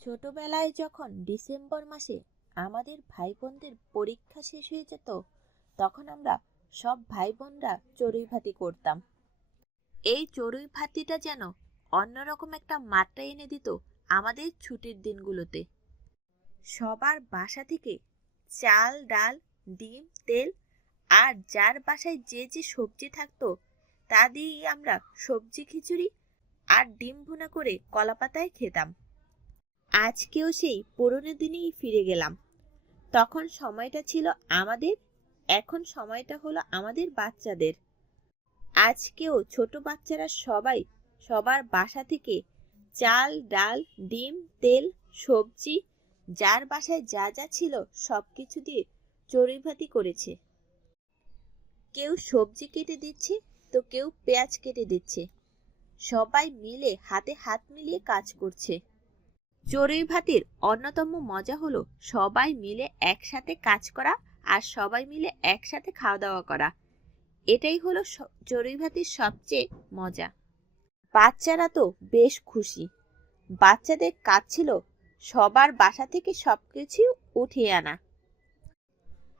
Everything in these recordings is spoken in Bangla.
ছোটবেলায় যখন ডিসেম্বর মাসে আমাদের ভাই বোনদের পরীক্ষা শেষ হয়ে যেত, তখন আমরা সব ভাই বোনরা চড়ুই ভাতি করতাম। এই চড়ুই ভাতিটা যেন অন্যরকম একটা মাত্রা এনে দিত আমাদের ছুটির দিনগুলোতে। সবার বাসা থেকে চাল, ডাল, ডিম, তেল আর যার বাসায় যে যে সবজি থাকতো, তা দিয়েই আমরা সবজি খিচুড়ি আর ডিম ভুনা করে কলাপাতায় খেতাম। আজকেও সেই পুরনো দিনেই ফিরে গেলাম। তখন সময়টা ছিল আমাদের, এখন সময়টা হলো আমাদের বাচ্চাদের। আজকেও ছোট বাচ্চারা সবাই সবার বাসা থেকে চাল, ডাল, ডিম, তেল, সবজি, যার বাসায় যা যা ছিল সব কিছু দিয়ে চড়ুই ভাতি করেছে। কেউ সবজি কেটে দিচ্ছে, তো কেউ পেঁয়াজ কেটে দিচ্ছে। সবাই মিলে হাতে হাত মিলিয়ে কাজ করছে। চড়ুই ভাতির অন্যতম মজা হলো সবাই মিলে একসাথে কাজ করা আর সবাই মিলে একসাথে খাওয়া দাওয়া করা। এটাই হলো চড়ুই ভাতির সবচেয়ে মজা। বাচ্চারা তো বেশ খুশি। বাচ্চাদের কাজ ছিল সবার বাসা থেকে সব সবকিছু উঠিয়ে আনা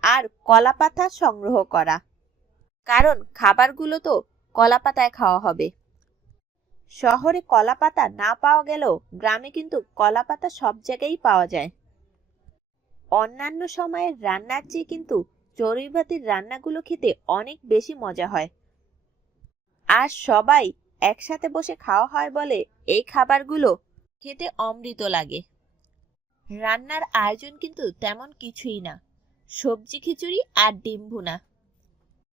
আর কলাপাতা সংগ্রহ করা। কারণ খাবারগুলো তো কলাপাতায় খাওয়া হবে। শহরে কলাপাতা না পাওয়া গেলেও গ্রামে কিন্তু কলাপাতা সব জায়গায় পাওয়া যায়। অন্যান্য সময়ের রান্নার চেয়ে কিন্তু চড়ুই ভাতির রান্নাগুলো খেতে অনেক বেশি মজা হয়। আর সবাই একসাথে বসে খাওয়া হয় বলে এই খাবারগুলো খেতে অমৃত লাগে। রান্নার আয়োজন কিন্তু তেমন কিছুই না, সবজি খিচুড়ি আর ডিম ভুনা।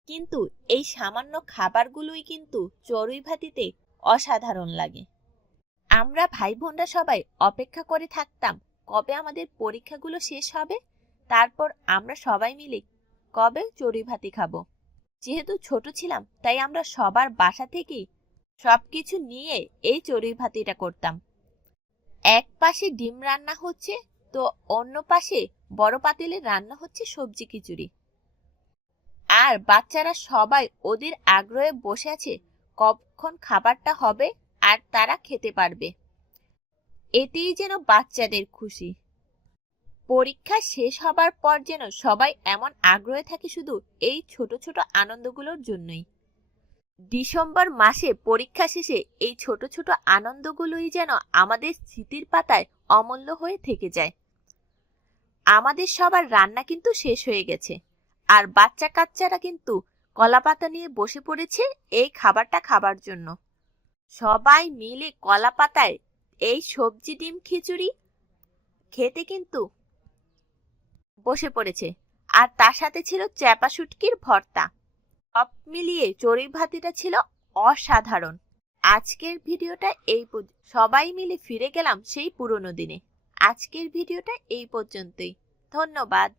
কিন্তু এই সামান্য খাবারগুলোই কিন্তু চড়ুই ভাতিতে অসাধারণ লাগে। আমরা ভাই বোনরা সবাই অপেক্ষা করে থাকতাম কবে আমাদের পরীক্ষাগুলো শেষ হবে, তারপর আমরা সবাই মিলে কবে চড়ুই ভাতি খাব। যেহেতু ছোট ছিলাম, তাই আমরা সবার বাসা থেকেই সবকিছু নিয়ে এই চড়ুই ভাতিটা করতাম। এক পাশে ডিম রান্না হচ্ছে, তো অন্য পাশে বড় পাতিলে রান্না হচ্ছে সবজি খিচুড়ি। আর বাচ্চারা সবাই ওদের আগ্রহে বসে আছে কখন খাবারটা হবে আর তারা খেতে পারবে। এতেই যেন বাচ্চাদের খুশি। পরীক্ষা শেষ হবার পর যেন সবাই এমন আগ্রহে থাকে শুধু এই ছোট ছোট আনন্দগুলোর জন্যই। ডিসেম্বর মাসে পরীক্ষা শেষে এই ছোট ছোট আনন্দগুলোই যেন আমাদের স্মৃতির পাতায় অমূল্য হয়ে থেকে যায়। আমাদের সবার রান্না কিন্তু শেষ হয়ে গেছে, আর বাচ্চা কাচ্চারা কিন্তু কলাপাতা নিয়ে বসে পড়েছে এই খাবারটা খাবার জন্য। সবাই মিলে কলাপাতায় এই সবজি, ডিম, খিচুড়ি খেতে কিন্তু বসে পড়েছে। আর তার সাথে ছিল চ্যাপা শুটকির ভর্তা। সব মিলিয়ে চড়ুই ভাতিটা ছিল অসাধারণ। আজকের ভিডিওটা এই সবাই মিলে ফিরে গেলাম সেই পুরনো দিনে। আজকের ভিডিওটা এই পর্যন্তই। ধন্যবাদ।